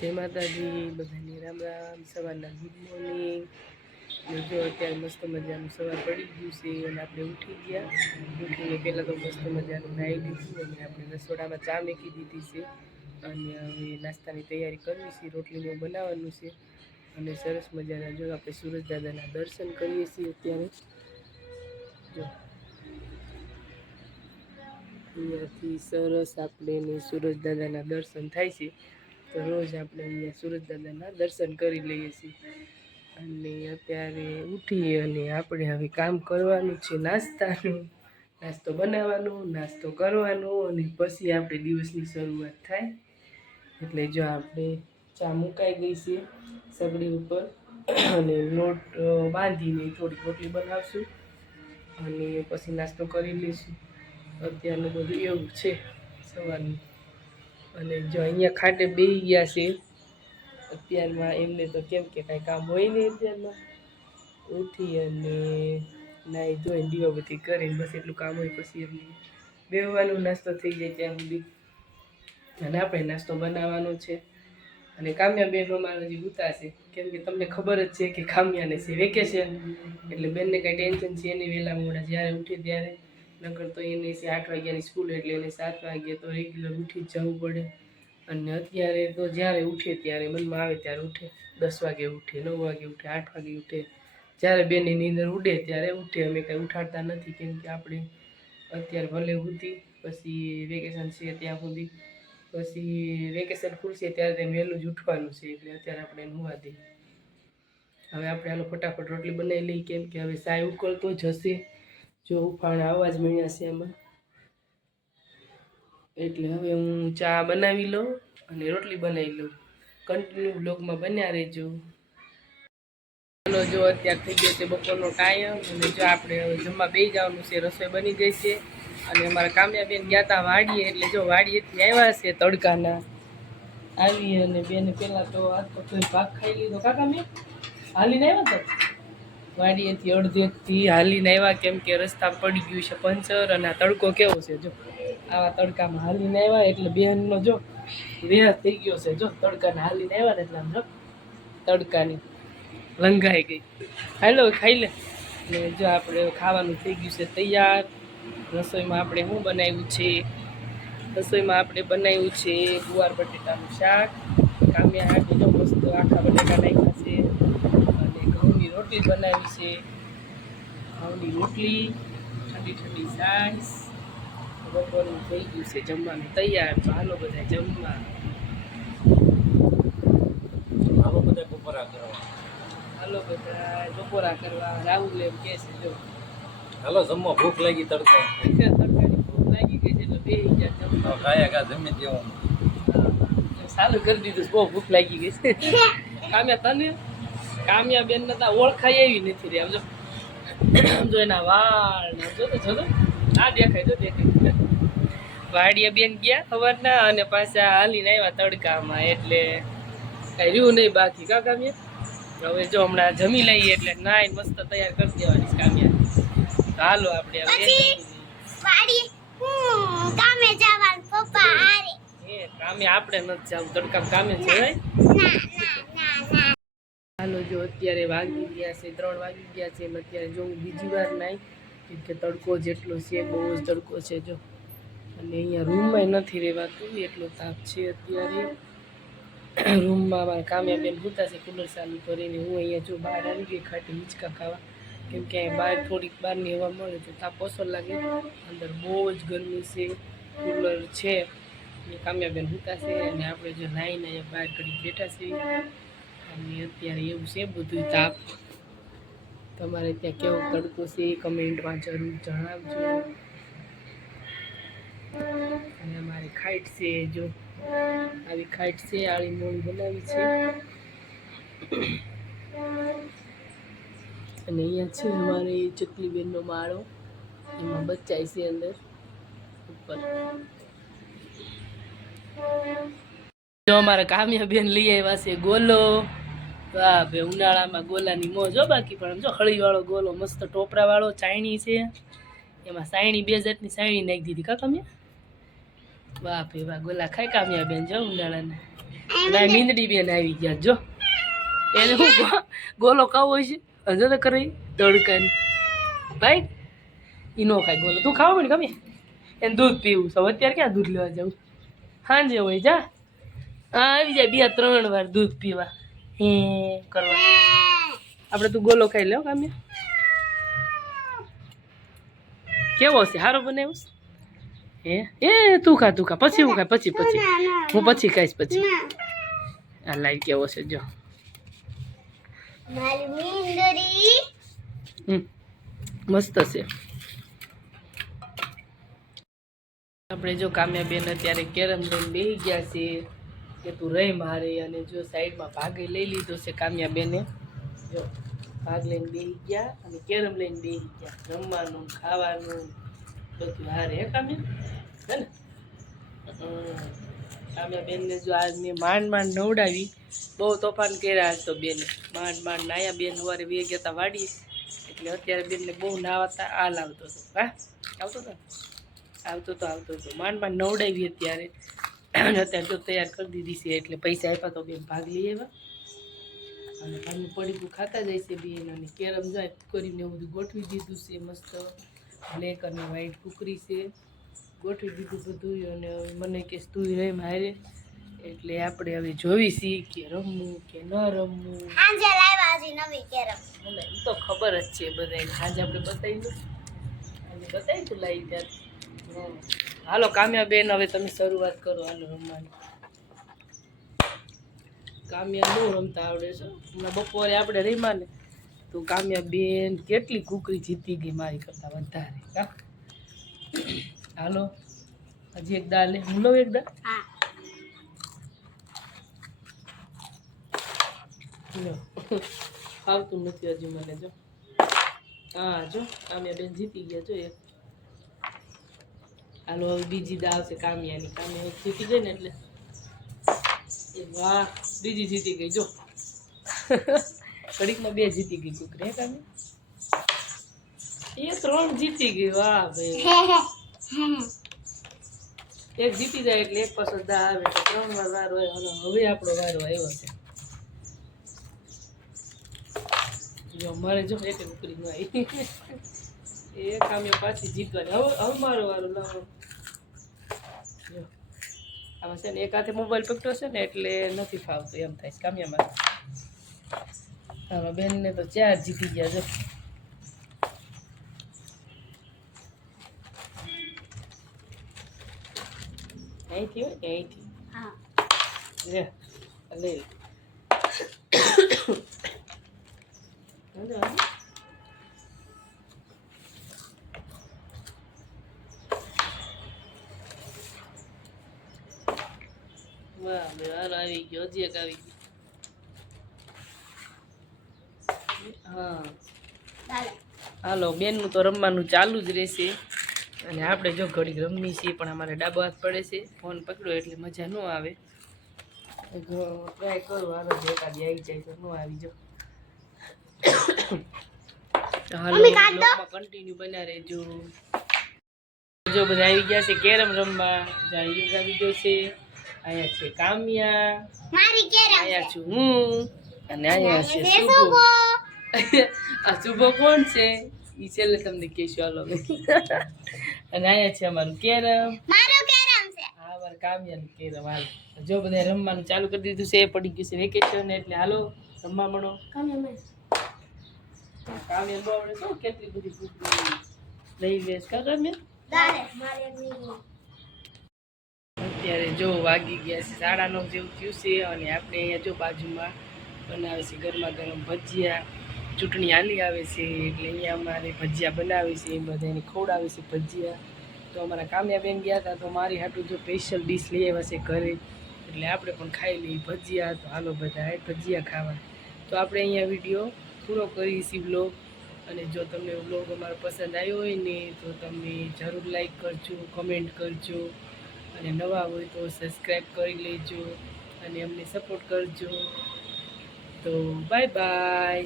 જય માતાજી, બધાની રામ રામ. સવારના ગુડ મોર્નિંગ. જો અત્યારે મસ્ત મજાનું સવાર પડી ગયું છે અને આપણે ઉઠી ગયા. ઉઠીને પહેલાં તો મસ્ત મજાનું નાહી લીધું અને આપણે રસોડામાં ચા મેકી દીધી છે. અને હવે નાસ્તાની તૈયારી કરવી છે, રોટલીનું બનાવવાનું છે. અને સરસ મજાના જો આપણે સુરજ દાદાના દર્શન કરીએ છીએ અત્યારે. જો. અહીંયાથી સરસ આપણે સુરજ દાદાના દર્શન થાય છે. તો રોજ આપણે અહીંયા સુરત દાદાના દર્શન કરી લઈએ છીએ. અને અત્યારે ઉઠી અને આપણે હવે કામ કરવાનું છે, નાસ્તાનું. નાસ્તો બનાવવાનો, નાસ્તો કરવાનો અને પછી આપણે દિવસની શરૂઆત થાય. એટલે જો આપણે ચા મુકાઈ ગઈ છે સગડી ઉપર અને લોટ બાંધીને થોડી રોટલી બનાવશું અને પછી નાસ્તો કરી લઈશું. અત્યારનું બધું એવું છે સવારનું. અને જો અહીંયા ખાટે બેસી ગયા છે, અત્યારમાં એમને તો કેમ કે કાંઈ કામ હોય નહીં અત્યારમાં. ઉઠી અને નાહી ધોઈને દીવાબત્તી કરીને બસ એટલું કામ હોય પછી એમને બેહવાનું નાસ્તો થઈ જાય ત્યાં સુધી. અને આપણે નાસ્તો બનાવવાનો છે. અને કામ્યા બેન અમારો હજી ઉતારશે કેમ કે તમને ખબર જ છે કે કામ્યાને છે વેકેશન એટલે બેનને કાંઈ ટેન્શન છે એની વહેલા મોડા જ્યારે ઉઠે ત્યારે. નકર તો એને આઠ વાગ્યાની સ્કૂલ એટલે એને સાત વાગ્યે તો રેગ્યુલર ઉઠી જ જવું પડે. અને અત્યારે તો જ્યારે ઉઠે ત્યારે મનમાં આવે ત્યારે ઉઠે. દસ વાગે ઉઠે, નવ વાગે ઉઠે, આઠ વાગે ઉઠે. જ્યારે બેનની નીંદર ઉડે ત્યારે ઉઠે. અમે કાંઈ ઉઠાડતા નથી કેમ કે આપણે અત્યારે ભલે ઉઠી, પછી વેકેશન છે ત્યાં સુધી. પછી વેકેશન ખુલશે ત્યારે તે વહેલું જ ઉઠવાનું છે એટલે અત્યારે આપણે એને હોવા દઈએ. હવે આપણે આનો ફટાફટ રોટલી બનાવી લઈએ કેમ કે હવે સાય ઉકળતો જ હશે. જો ઉફાણા અવાજ મળ્યા છે એમાં. એટલે હવે હું ચા બનાવી લઉં અને રોટલી બનાવી લઉં. કન્ટિન્યુ બ્લોગમાં બન્યા રહેજો. ચાલો જો અત્યારે થઈ ગયો છે બપોરનો ટાઈમ અને જો આપણે હવે જમવા બેસી જવાનું છે, રસોઈ બની ગઈ છે. અને અમારા કામ્યાબેન ગયા હતા વાડીએ એટલે જો વાડીએથી આવ્યા છે તડકાના. આવી અને બેન પહેલાં તો આ તો ભાગ ખાઈ લીધો. કાકા મેં? હાલીને આવ્યા તો વાડીએથી અડધેથી હાલીને આવ્યા કેમ કે રસ્તા પડી ગયું છે પંચર અને આ તડકો કેવો છે જો. આવા તડકામાં હાલીને આવ્યા એટલે બેનનો જો વેહ થઈ ગયો છે જો. તડકાને હાલીને આવ્યા ને એટલે આમ જો તડકાની લંઘાઈ ગઈ. હાલો, ખાઈ લે. ને જો આપણે ખાવાનું થઈ ગયું છે તૈયાર. રસોઈમાં આપણે શું બનાવ્યું છે? રસોઈમાં આપણે બનાવ્યું છે ગુવાર બટેટાનું શાક. કામ્યા હાટું જો મસ્ત આખા બટેટા નાખ્યા છે. અને ઘઉંની રોટલી બનાવી છે. ઘઉંની રોટલી ઠંડી ઠંડી સાસ બપોરનું થઈ ગયું છે જમવાનું તૈયાર. તો હાલો બધા જમવા. હાલો બધા બપોરા કરવા. હાલો બધા બપોરા કરવા. રાહુલ એમ કે છે જો. હાલો જમવા ભૂખ લાગી તડકો તડકાની ભૂખ લાગી ગઈ છે એટલે બે ગયા જમવા. ખાયા ખા જમી દેવું ચાલુ કરી દીધું બહુ ભૂખ લાગી ગઈ છે. કામ્યા તને? કામ્યા બેન નતા ઓળખાય એવી નથી રે. આમ જો આમ એના વાળ ના જો તો જો આ દેખાય તો દેખાય. વાડિયા બેન ગયા સવારના અને પાછા હાલીને આવ્યા તડકામાં. એટલે કઈ રહ્યું નહીં બાકી. કા કામ્યા? હવે જો હમણાં જમી લઈએ એટલે નાઈને મસ્ત તૈયાર કરી દેવાની કામ્યા. તો હાલો આપણે હવે કામે જવાનું પપ્પા હારે. એ કામે આપણે નથી જવું. તડકામાં કામે જવાય? ના. જો અત્યારે વાગી ગયા છે, ત્રણ વાગી ગયા છે, એમ અત્યારે જો બીજી વાર નાઈ, કેમ કે તડકો જેટલો છે, બહુ જ તડકો છે જો. અને અહીંયા રૂમમાં નથી રહેવાતું, એટલો તાપ છે અત્યારે. રૂમમાં મારા કામ્યા બેન સૂતા છે કુલર ચાલુ કરીને હું અહીંયા જો બહાર આવી ગઈ, ખાટી હિંચકા ખાવા. કેમ કે બહાર થોડીક બહારની હવા મળે તો તાપ ઓછો લાગે. અંદર બહુ જ ગરમી છે કુલર છે. કામ્યાબેન સૂતા છે અને આપણે જો નાહીને બહાર કરી બેઠા છીએ. અને અત્યારે એવું છે બધું તાપ. તમારે ત્યાં કેવો તડકો છે એ કમેન્ટમાં જરૂર જણાવજો. અને અમારે ખાઈટ છે જો. આવી ખાઈટ છે, આળી મોળી બનાવી છે. અને અહીંયા છે અમારે ચકલી બેનનો માળો. એમાં બચ્ચાય છે અંદર. ઉપર. જો અમારા કામ્યા બેન લઈ આવ્યા છે, ગોલો. વાહ બે ઉનાળામાં ગોલાની મોજ હો બાકી, પણ જો હળીવાળો ગોલો, મસ્ત ટોપરાવાળો, ચાયણી છે. એમાં સાયણી, બે જાતની સાયણી નાખી દીધી, કા કામ્યા? વાહ ભે વાહ, ગોલા ખાય કામ્યા બેન, જો ઉનાળાને. ના મીંદડી બેન આવી ગયા, જો. એને હું ગોલો ખાવો છે. હજુ તો કરી તડકાની. ભાઈ એ નો ખાય ગોલો. તું ખાવો ને ગમે એને દૂધ પીવું સૌ અત્યારે ક્યાં દૂધ લેવા જાઉં? સાંજે હોય, જા. હા, આવી જાય બે, ત્રણ વાર દૂધ પીવા. હે કરવા આપણે તું ગોલો ખાઈ લે કામ્યા. કેવો છે? સારો બનાવ્યો? હે? એ તું ખા તું ખા. પછી હું ખાય પછી પછી. હું પછી ખાઈશ પછી. આ લાઈ કેવો છે જો. મસ્ત છે. આપણે જો કામ્યા બેન અત્યારે કેરમ લઈને બેસી ગયા છે કે તું રહી મારે અને જો સાઈડમાં ભાગે લઈ લીધો છે કામ્યા બેને જો ભાગ લઈને બેસી ગયા અને કેરમ લઈને બેસી ગયા. જમવાનું, ખાવાનું, બધું હારે હે કામ્યા? હે ને. કામ્યા બેનને જો આજ મેં માંડ માંડ નવડાવી. બહુ તોફાન કર્યા આજ તો બેને. માંડ માંડ નાયા બેન સવારે બે ગયા તા વાડીએ. એટલે અત્યારે બેનને બહુ નાવાતા આ લાવતો હતો. હા? આવતો હતો આવતો તો, આવતો હતો માંડ માંડ નવડાવી અત્યારે. અને અત્યારે જો તૈયાર કરી દીધી છે એટલે પૈસા આપ્યા તો બેન ભાગ લઈ આવ્યા. અને ભાગનું પડીકું ખાતા જાય છે બેન અને કેરમ જાય કરીને એવું બધું ગોઠવી દીધું છે મસ્ત બ્લેક અને વ્હાઈટ કુકરી છે. ગોઠવી દીધું બધું અને મને કે તું રહે મારે. એટલે આપણે હવે જોવી છીએ કે રમવું કે ન રમવું. સાંજે લાવ્યા હજી નવી કેરમ. મને એ તો ખબર જ છે બધા આજે આપણે બતાવી દઉં. આજે બતાવી તું લાવી ત્યાં. હાલો કામ્યા બેન હવે તમે શરૂઆત કરો. હાલો રમવાની. કામ્યા બહુ રમતા આવડે છે. હમણાં બપોરે આપણે રમ્યા ને તો કામ્યા બેન કેટલી કુકરી જીતી ગઈ મારી કરતાં વધારે. હાલો હજી એક દા લે. હું લઉં એક દા આવતું નથી હજી મને જો. હા જો કામ્યા બેન જીતી ગયા જો એક. હાલો હવે બીજી દા આવશે કામિયાની. કામિયા જીતી ગઈ ને એટલે એ વાહ બીજી જીતી ગઈ. જો. ઘડીકમાં બે જીતી ગઈ છોકરી હે કામી એ ત્રણ જીતી ગઈ. વાહ ભાઈ. એક જીતી જાય એટલે એક પાછો દા આવે. તો ત્રણ વાર વાર હોય. અને હવે આપણો વારો આવ્યો છે. જો મારે જો એક નોકરી ન આવી. એ કામ્યો પાછી જીતવાની. હવે હવે મારો વારો લાવો. જો. આમાં છે ને એક હાથે મોબાઈલ પકડ્યો છે ને એટલે નથી ફાવતું એમ થાય છે કામ્યામાં. આમાં બેનને તો ચાર જીતી ગયા જો. અહીંથી હોય ને અહીંથી. હા. લે આ લે હાલો, હાલો. વાહ બે હાલો આવી ગયો હજી એક આવી ગયો હા. હાલો બેનનું તો રમવાનું ચાલુ જ રહેશે. અને આપણે જો ઘડીક રમવી છીએ પણ અમારે ડાબો હાથ પડે છે. ફોન પકડ્યો એટલે મજા ન આવે. ટ્રાય કરો હાલો જો એકાદી આવી જાય તો ન આવી જો. હાલો. કન્ટિન્યુ બન્યા રહેજો. જો બધા આવી ગયા છે કેરમ રમવા. જાય યોગા આવી ગયો છે. અહીંયા છે કામ્યા મારી કેરા અહીંયા છું હું અને અહીંયા છે શુભો. આ શુભો કોણ છે? ઈ છેલ્લે તમને કહેશું હાલો અને અહીંયા છે અમારું કેરમ. મારો કેરમ છે. હા અમારે કામ્યાનું કેરમ હાલ. જો બધા રમવાનું ચાલુ કરી દીધું છે પડી ગયું છે વેકેશન એટલે હાલો રમવા મળો. કામ્યા બહુ આવડે તો કેટલી બધી લઈ લેશ કા કામ્યા? મારી. અત્યારે જો વાગી ગયા છે સાડા નવ જેવું થયું છે અને આપણે અહીંયા જો બાજુમાં બનાવે છે ગરમા ગરમ ભજીયા. ચૂંટણી હાલી આવે છે એટલે અહીંયા અમારે ભજીયા બનાવે છે બધાને ખવડાવે છે ભજીયા. તો અમારા કામ્યાબેન ગયા હતા તો મારી હાટું જો સ્પેશિયલ ડીશ લઈ આવ્યા છે ઘરે. એટલે આપણે પણ ખાઈ લઈએ ભજીયા. તો હાલો બધા ભજીયા ખાવા. તો આપણે અહીંયા વીડિયો પૂરો કરીશી બ્લોગ અને જો તમને બ્લોગ અમારો પસંદ આવ્યો હોય ને તો તમે જરૂર લાઈક કરજો કમેન્ટ કરજો. અને નવા હોય તો સબસ્ક્રાઈબ કરી લેજો અને અમને સપોર્ટ કરજો. તો બાય બાય